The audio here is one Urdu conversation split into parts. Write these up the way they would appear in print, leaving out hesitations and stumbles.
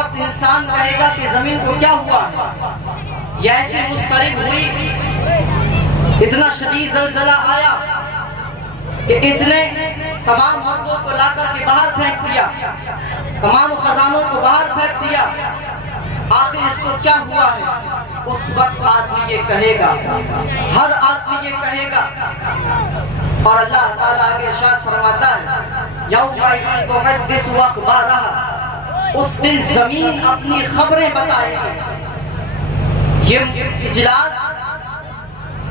وقت انسان کہے گا کہ زمین کو کیا ہوا، یہ ایسی مضطرب ہوئی، اتنا شدید زلزلہ آیا کہ اس نے تمام مردوں کو لا کر کے باہر پھینک دیا، تمام خزانوں کو باہر پھینک دیا، آخر اس کو کیا ہوا ہے؟ اس وقت آدمی یہ کہے گا، ہر آدمی یہ کہے گا۔ اور اللہ تعالیٰ آگے ارشاد فرماتا ہے یومئذ تحدث اخبارها، اس دن زمین اپنی خبریں بتائے گی۔ یہ اجلاس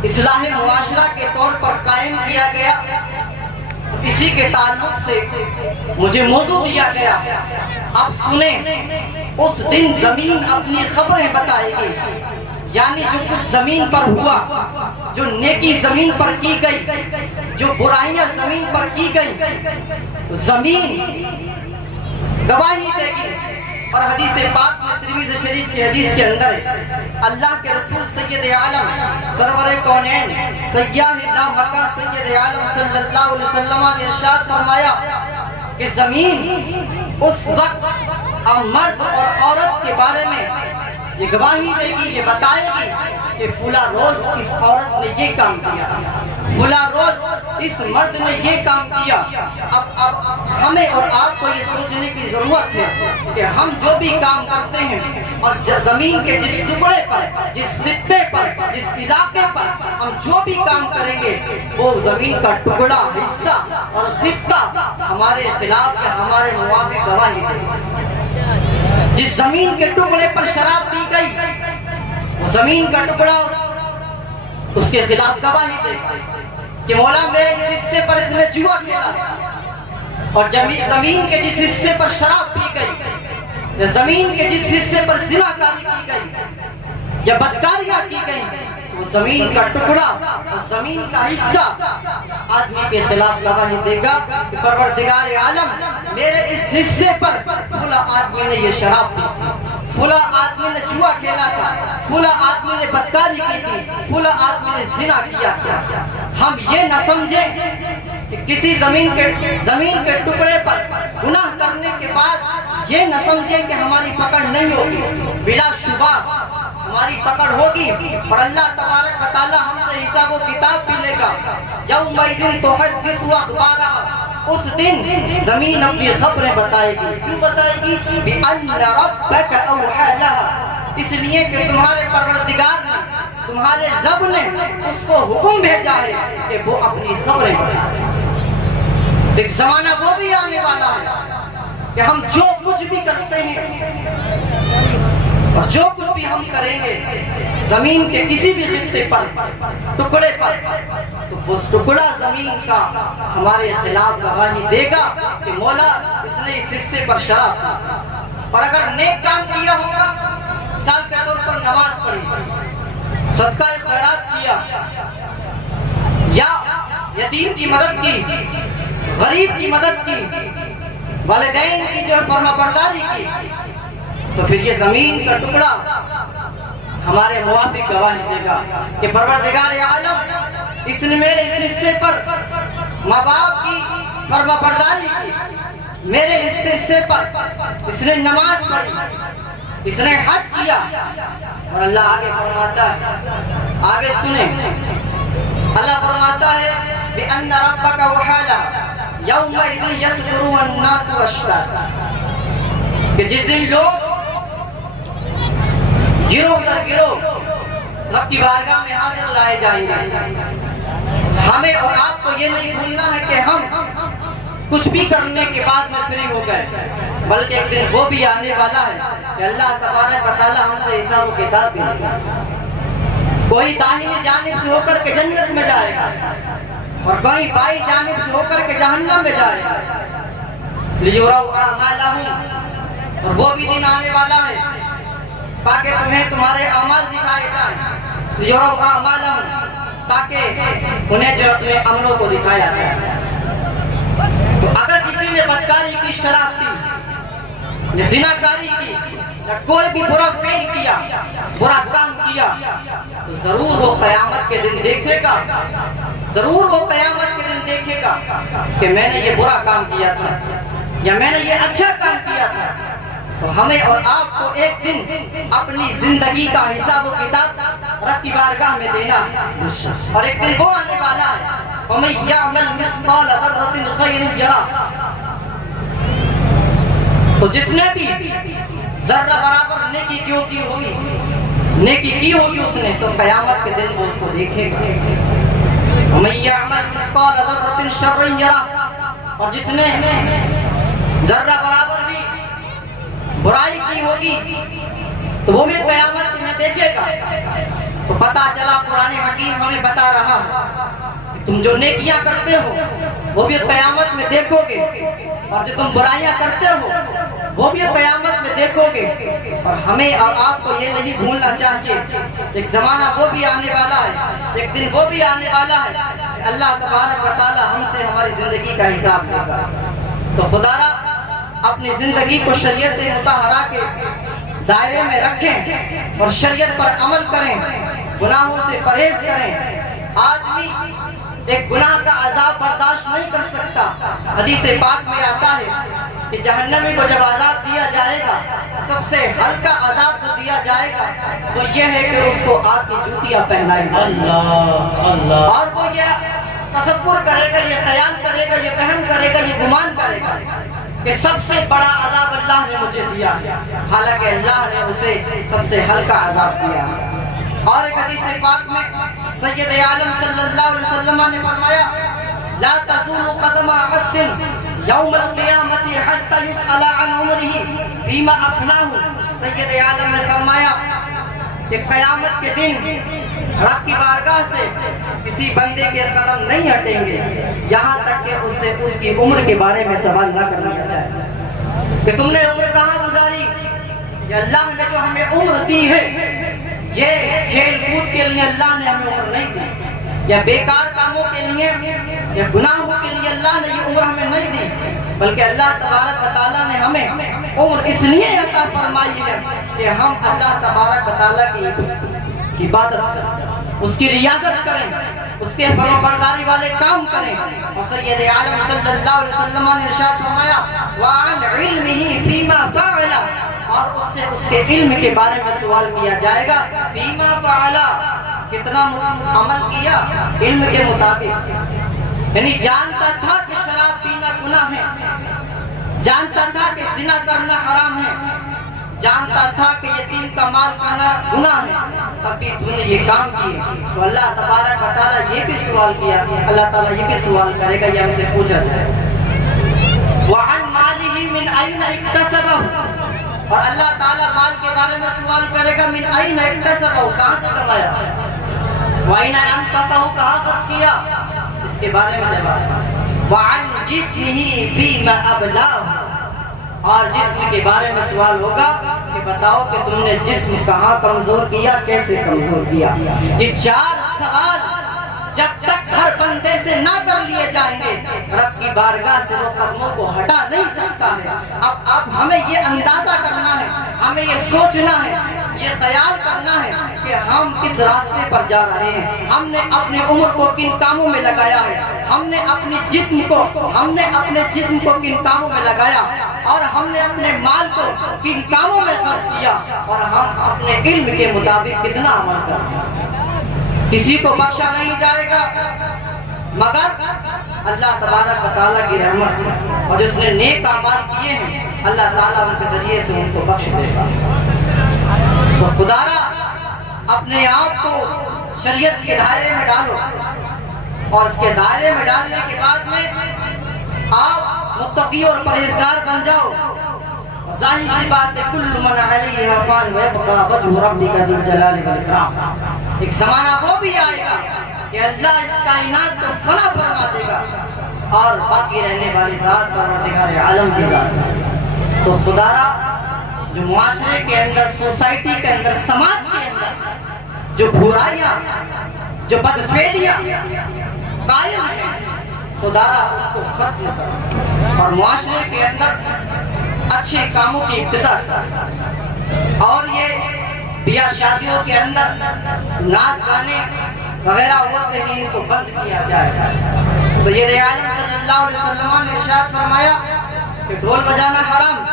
اصلاح معاشرہ کے طور پر قائم کیا گیا، اسی کے تعلق سے مجھے موضوع دیا گیا۔ اب سنیں، اس دن زمین اپنی خبریں بتائے گی، یعنی جو کچھ زمین پر ہوا، جو نیکی زمین پر کی گئی، جو برائیاں زمین پر کی گئی، زمین گواہی دے گی۔ اور حدیث پاک میں ترمذی شریف کی حدیث کے اندر اللہ کے رسول سید عالم سرور کونین سیاہ لا مکہ سید عالم صلی اللہ علیہ وسلم نے ارشاد فرمایا کہ زمین اس وقت مرد اور عورت کے بارے میں یہ گواہی دے گی، یہ بتائے گی کہ فلاں روز اس عورت نے یہ کام کیا، فلاں روز اس مرد نے یہ کام کیا۔ اب ہمیں اور آپ کو یہ سوچنے کی ضرورت ہے کہ ہم جو بھی کام کرتے ہیں اور زمین کے جس ٹکڑے پر، جس خطے پر، جس علاقے پر ہم جو بھی کام کریں گے، وہ زمین کا ٹکڑا، حصہ اور خطہ ہمارے خلاف یا ہمارے موافق گواہی دے گا۔ جس زمین کے ٹکڑے پر شراب پی گئی، وہ زمین کا ٹکڑا اس کے خلاف گواہی دے گا کہ مولا میرے اس حصے پر اس نے جوا کھیلا، اور زمین کے جس حصے پر شراب پی گئی، یا زمین کے جس حصے پر زناکاری کی گئی یا بدکاریاں کی گئی، وہ زمین کا ٹکڑا، زمین کا حصہ اس آدمی کے خلاف گواہی دے گا کہ پروردگار عالم میرے اس حصے پر فلاں آدمی نے یہ شراب پی تھی، فلاں آدمی نے جوا کھیلا تھا، فلاں آدمی نے بدکاری کی تھی، فلاں آدمی نے زنا کیا تھا۔ ہم یہ نہ سمجھیں کہ کسی زمین کے ٹکڑے پر گناہ کرنے کے بعد یہ نہ سمجھیں کہ ہماری پکڑ نہیں ہوگی، بلا شبہ ہماری پکڑ ہوگی، اور اللہ تبارک و تعالی ہم سے حساب و کتاب بھی لے گا۔ یومئذ تحدث اخبارها، اس دن زمین اپنی خبریں بتائے گی۔ کیوں بتائے گی؟ بِأَنَّ رَبَّكَ أَوْحَىٰ لَهَا، اس لیے کہ تمہارے پروردگار نے، تمہارے رب نے اس کو حکم بھیجا ہے کہ وہ اپنی خبریں بتائے۔ ایک زمانہ وہ بھی آنے والا ہے کہ ہم جو کچھ بھی کرتے ہیں اور جو کچھ بھی ہم کریں گے زمین کے کسی بھی خطے پر، ٹکڑے پر، تو وہ ٹکڑا زمین کا ہمارے خلاف گواہی دے گا کہ مولا اس نے اس حصے پر شراب پی۔ اور اگر نیک کام کیا ہوگا، مثال کے طور پر نماز پڑھی، صدقہ خیرات کیا، یا یتیم کی مدد کی، غریب کی مدد کی، والدین کی جو فرما برداری کی، تو پھر یہ زمین کا ٹکڑا ہمارے موافق گواہی دے گا کہ پروردگار عالم اس نے میرے اس حصے پر ماں باپ کی فرما برداری کی، میرے اس حصے پر اس نے نماز پڑھی، اس نے حج کیا۔ اور اللہ آگے فرماتا ہے، آگے سنیں، اللہ فرماتا ہے بِأَنَّ رَبَّكَ وَحَالَ يَوْمَئِذٍ يَصْدُرُ النَّاسُ أَشْتَاتًا، کہ جس دن لوگ گروہ در گروہ رب کی بارگاہ میں حاضر لائے جائیں گے۔ ہمیں اور آپ کو یہ نہیں بھولنا ہے کہ ہم کچھ بھی کرنے کے بعد میں فری ہو گئے، بلکہ ایک دن وہ بھی آنے والا ہے کہ اللہ تبارک و تعالی ہم سے حساب و کتاب بھی لے گا۔ کوئی داہنی جانب سے ہو کر کے جنت میں جائے گا، اور کوئی بائیں جانب سے ہو کر کے جہنم میں جائے گا۔ لِيُرَوْا أَعْمَالَهُمْ، اور وہ بھی دن آنے والا ہے تاکہ تمہیں تمہارے اعمال دکھائے جائیں، لِيُرَوْا أَعْمَالَهُمْ، تاکہ انہیں جو اپنے عملوں کو دکھایا جائے۔ تو اگر کسی نے بدکاری کی، شراب پی، زناکاری کی، یا کوئی بھی برا فعل کیا، برا کام کیا، تو ضرور وہ قیامت کے دن دیکھے گا، ضرور وہ قیامت کے دن دیکھے گا کہ میں نے یہ برا کام کیا تھا یا میں نے یہ اچھا کام کیا تھا۔ تو ہمیں اور آپ کو ایک دن اپنی زندگی کا حساب و کتاب رب کی بارگاہ میں دینا ہے، اور ایک دن وہ آنے والا ہے وَمَن يَعْمَلْ مِثْقَالَ ذَرَّةٍ خَيْرًا يَرَهُ، تو جس نے بھی ذرہ برابر نیکی کی ہوگی اس نے، تو قیامت کے دن وہ اس کو دیکھے گا۔ وَمَن يَعْمَلْ مِثْقَالَ ذَرَّةٍ شَرًّا يَرَهُ، اور جس نے ذرہ برابر بھی برائی کی ہوگی تو وہ بھی قیامت میں دیکھے گا۔ تو پتہ چلا قرآن حکیم ہمیں بتا رہا ہے، تم جو نیکیاں کرتے ہو وہ بھی قیامت میں دیکھو گے، اور جو تم برائیاں کرتے ہو وہ بھی قیامت میں دیکھو گے۔ اور ہمیں اور آپ کو یہ نہیں بھولنا چاہیے، ایک زمانہ وہ بھی آنے والا ہے، ایک دن وہ بھی آنے والا ہے کہ اللہ تبارک و تعالی ہم سے ہماری زندگی کا حساب لے گا۔ تو خدا را اپنی زندگی کو شریعت مطہرہ کے دائرے میں رکھیں اور شریعت پر عمل کریں، گناہوں سے پرہیز کریں۔ آج بھی ایک گناہ کا عذاب برداشت نہیں کر سکتا۔ حدیث پاک میں آتا ہے کہ جہنمی کو جب عذاب دیا جائے گا، سب سے ہلکا عذاب جو دیا جائے گا وہ یہ ہے کہ اس کو آگ کی جوتیاں پہنائی جائیں، اور وہ یہ تصور کرے گا، یہ خیال کرے گا، یہ فہم کرے گا، یہ گمان کرے گا کہ سب سے بڑا عذاب اللہ نے مجھے دیا، حالانکہ اللہ نے اسے سب سے ہلکا عذاب دیا۔ اور ایک حدیث پاک میں سید عالم صلی اللہ علیہ وسلم نے فرمایا لا تزول قدم عبد یوم القیامت حتی یسأل عن عمره فیما افناه۔ سید عالم نے فرمایا کہ قیامت کے دن رب کی بارگاہ سے کسی بندے کے قدم نہیں ہٹیں گے یہاں تک کہ اس سے اس کی عمر کے بارے میں سوال نہ کر لیا جائے کہ تم نے عمر کہاں گزاری۔ یہ اللہ نے جو ہمیں عمر دی ہے، یہ کھیل کود کے لیے اللہ نے ہمیں عمر نہیں دی، یا بیکار کاموں کے لیے یا گناہوں کے لیے اللہ نے یہ عمر ہمیں نہیں دی، بلکہ اللہ تبارک و تعالیٰ نے ہمیں عمر اس لیے عطا فرمائی ہے کہ ہم اللہ تبارک و تعالیٰ کی عبادت کریں، اس کی ریاضت کریں، اس کے فرمانبرداری والے کام کریں۔ اور سید عالم صلی اللہ علیہ وسلم نے ارشاد فرمایا وَعَنْ عِلْمِهِ فِيمَا فَعَلَ، اور اس سے اس کے علم کے بارے میں سوال کیا جائے گا، فِيمَا فَعَلَ، کتنا عمل کیا علم کے مطابق۔ یعنی جانتا تھا کہ شراب پینا گناہ ہے، جانتا تھا کہ زنا کرنا حرام ہے، جانتا تھا کہ یتیم کا مال کھانا گناہ ہے، ابھی تو نے یہ کام کیے۔ تو اللہ تبارک و تعالیٰ یہ بھی سوال کیا، اللہ تعالیٰ یہ بھی سوال کرے گا، یہ ہم سے پوچھا جائے۔ وَعَنْ مَالِهِ مِنْ أَيْنَ اكْتَسَبَهُ، اور اللہ تعالیٰ مال کے بارے میں سوال کرے گا مِنْ أَيْنَ اكْتَسَبَهُ، کہاں سے کمایا، وَأَيْنَ أَنْفَقَهُ، کہاں خرچ کیا، اس کے بارے میں جواب۔ وَعَنْ جِسْمِهِ فِيمَا أَبْلَاهُ، اور جسم کے بارے میں سوال ہوگا کہ بتاؤ کہ تم نے جسم کہاں کمزور کیا، کیسے کمزور کیا۔ یہ چار سوال جب تک ہر بندے سے نہ کر لیے جائیں گے رب کی بارگاہ سے وہ قدموں کو ہٹا نہیں سکتا ہے۔ اب ہمیں یہ اندازہ کرنا ہے، ہمیں یہ سوچنا ہے، یہ خیال کرنا ہے کہ ہم کس راستے پر جا رہے ہیں، ہم نے اپنی عمر کو کن کاموں میں لگایا ہے، ہم نے اپنے جسم کو کن کاموں میں لگایا، اور ہم نے اپنے مال کو کن کاموں میں خرچ کیا، اور ہم اپنے علم کے مطابق کتنا عمل کر رہے ہیں۔ کسی کو بخشا نہیں جائے گا مگر اللہ تبارک و تعالیٰ کی رحمت سے، اور جس نے نیک اعمال کیے ہیں اللہ تعالیٰ ان کے ذریعے سے ان کو بخش دے گا۔ تو خدا را اپنے آپ کو شریعت کے دائرے میں ڈالو، اور اس کے دائرے میں ڈالنے کے بعد میں آپ متقی اور پرہیزگار بن جاؤ۔ ظاہر سی بات ہے کل من علیہ فان ویبقى وجہ ربک ذی الجلال والاکرام، ایک زمانہ وہ بھی آئے گا کہ اللہ اس کائنات کو فنا فرما دے گا اور باقی رہنے والی ذات پروردگار عالم کی ذات ہے۔ تو خدا را جو معاشرے کے اندر، سوسائٹی کے اندر، سماج کے اندر جو برائیاں، جو بدفعلیاں قائم ہیں، خدا را ان کو ختم کر اور معاشرے کے اندر اچھے کاموں کی ابتدا کر، اور یہ بیاہ شادیوں کے اندر ناچ گانے وغیرہ ہوتے ہیں ان کو بند کیا جائے۔ سید عالم صلی اللہ علیہ وسلم نے ارشاد فرمایا کہ ڈھول بجانا حرام،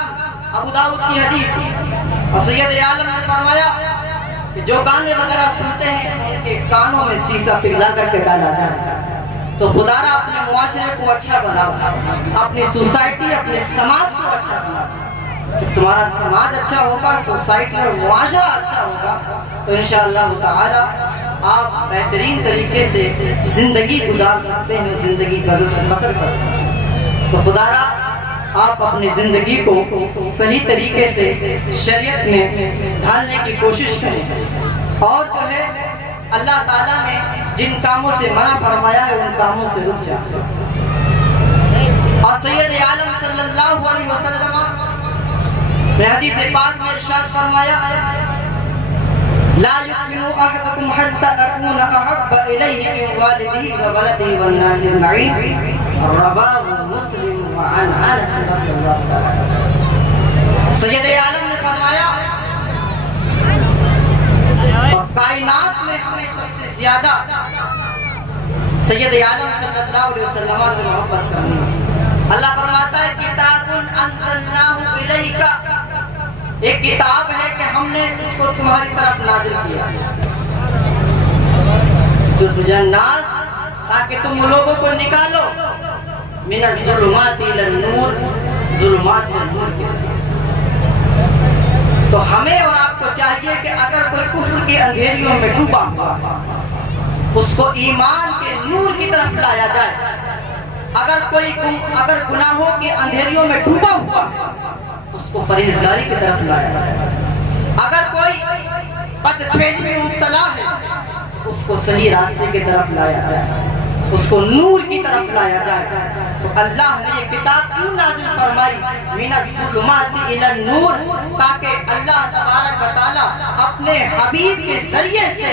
ابو داؤد کی حدیث اور سید عالم نے فرمایا کہ جو گانے وغیرہ سنتے ہیں ان کے کانوں میں سیسا پگھلا کر کے ڈالا جاتا ہے۔ تو خدا را اپنے معاشرے کو اچھا بناؤ، اپنی سوسائٹی اپنے سماج کو اچھا بناؤ۔ جب تمہارا سماج اچھا ہوگا، سوسائٹی اور معاشرہ اچھا ہوگا تو انشاءاللہ تعالی آپ بہترین طریقے سے زندگی گزار سکتے ہیں، زندگی بسر کر سکتے ہیں۔ تو خدا را آپ اپنی زندگی کو صحیح طریقے سے شریعت میں ڈھالنے کی کوشش کریں، اور جو ہے اللہ تعالیٰ نے جن کاموں سے منع فرمایا ہے ان کاموں سے رک جائیں۔ اور سید عالم صلی اللہ علیہ وسلم نے حدیث پاک میں ارشاد فرمایا لا يؤمن احدكم حتى اكون احب اليه من والده وولده والناس اجمعين، رواه مسلم وعن انس رضی اللہ عنہ۔ سید عالم نے فرمایا اور کائنات میں ہمیں سب سے زیادہ سید عالم صلی اللہ علیہ وسلم سے محبت کرنی ہے۔ اللہ فرماتا ہے کتاب انزلناہ الیک، ایک کتاب ہے کہ ہم نے اس کو تمہاری طرف نازل کیا تخرج الناس، تاکہ تم لوگوں کو نکالو من الظلمات الی النور، ظلمات سے نور کی طرف۔ تو ہمیں اور آپ کو چاہیے کہ اگر کوئی کفر کی اندھیریوں میں ڈوبا ہوا اس کو ایمان کے نور کی طرف لایا جائے، اگر گناہوں کی اندھیریوں میں ڈوبا ہوا اس کو پرہیزگاری کی طرف لایا جائے، اگر کوئی بدفعلی میں مبتلا ہے اس کو صحیح راستے کی طرف لایا جائے، اس کو نور کی طرف لایا جائے۔ تو اللہ نے یہ کتاب کیوں نازل فرمائی من الظلمات الی النور، تاکہ اللہ تبارک و تعالیٰ اپنے حبیب کے ذریعے سے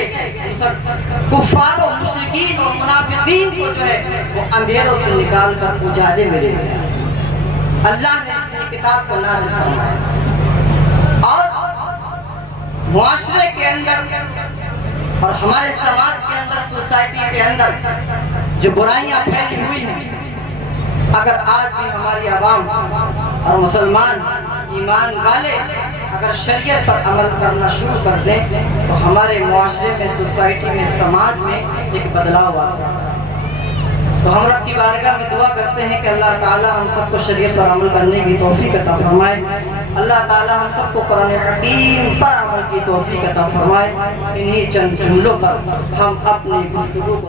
کفار و مشرکین و منافقین کو جو ہے وہ اندھیروں سے نکال کر اجالے میں لے جائے۔ اللہ نے اس کتاب کو نازل فرمایا، اور معاشرے کے اندر اور ہمارے سماج کے اندر، سوسائٹی کے اندر جو برائیاں پھیلی ہوئی ہیں، اگر آج بھی ہماری عوام اور مسلمان ایمان والے اگر شریعت پر عمل کرنا شروع کر دیں تو ہمارے معاشرے میں، سوسائٹی میں، سماج میں ایک بدلاؤ آ سکتا ہے۔ تو ہم رب کی بارگاہ میں دعا کرتے ہیں کہ اللہ تعالی ہم سب کو شریعت پر عمل کرنے کی توفیق عطا فرمائے، اللہ تعالی ہم سب کو قرآن حکیم پر عمل کی توفیق عطا فرمائے۔ انہی چند جملوں پر ہم اپنی گفتگو کو